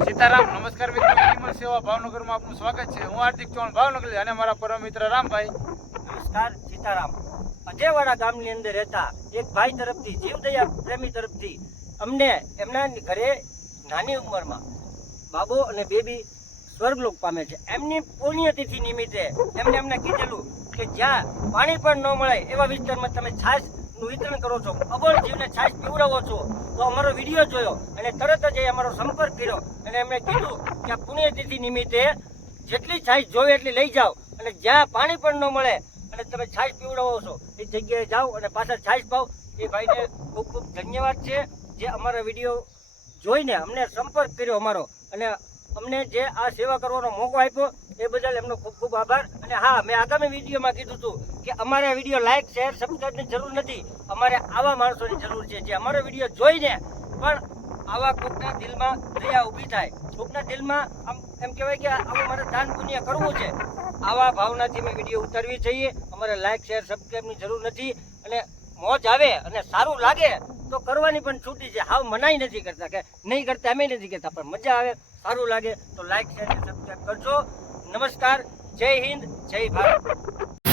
સીતારામ, નમસ્કાર મિત્રો. એનિમલ સેવા ભાવનગરમાં આપનું સ્વાગત છે. હું હાર્દિક ચૌહાણ ભાવનગર અને મારા પરમ મિત્ર રામભાઈ. નમસ્કાર, સીતારામ. અજેવાડા ગામની અંદર રહેતા એક ભાઈ તરફથી, જીવદયા પ્રેમી તરફથી અમને એમના ઘરે નાની ઉંમરમાં બાબો અને બેબી સ્વર્ગલોક પામે છે. એમની પુણ્યતિથિ નિમિત્તે એમને કીધેલું કે જ્યાં પાણી પણ ન મળે એવા વિસ્તારમાં તમે છાશનું વિતરણ કરો છો, અબોલ જીવને છાશ પીવડાવો છો, તો અમારો વિડીયો જોયો અને તરત જ અમારો સંપર્ક કર્યો અને એમણે કીધું કે આ પુણ્યતિથિ નિમિત્તે જેટલી છાશ જોવે એટલી લઈ જાઓ અને જ્યાં પાણી પણ ન મળે અને તમે છાશ પીવડાવો છો એ જગ્યાએ જાઓ અને પાછા છાશ પાવ. એ ભાઈને ખૂબ ખૂબ ધન્યવાદ છે જે અમારા વિડીયો જોઈને અમને સંપર્ક કર્યો અમારો અને અમને જે આ સેવા કરવાનો મોકો આપ્યો એ બદલ એમનો ખૂબ ખૂબ આભાર. અને હા, મેં આગામી વિડીયોમાં કીધું હતું કે અમારે આ વિડીયો લાઈક શેર સબસ્ક્રાઈબની જરૂર નથી, અમારે આવા માણસોની જરૂર છે જે અમારો વિડીયો જોઈને પણ આવા કોકના દિલમાં દયા ઊભી થાય, કોકના દિલમાં આમ એમ કહેવાય કે આવું મારે દાન પુણ્ય કરવું છે, આવા ભાવનાથી મેં વિડીયો ઉતારવી જોઈએ. અમારે લાઈક શેર સબસ્ક્રાઈબની જરૂર નથી અને મોજ આવે અને સારું લાગે તો કરવાની પણ છૂટી છે. હાવ મનાઈ નથી કરતા કે નહીં કરતા, અમે નથી કરતા, પણ મજા આવે સારું લાગે તો લાઈક શેર સબસ્ક્રાઈબ કરજો. નમસ્કાર, જય હિન્દ, જય ભારત.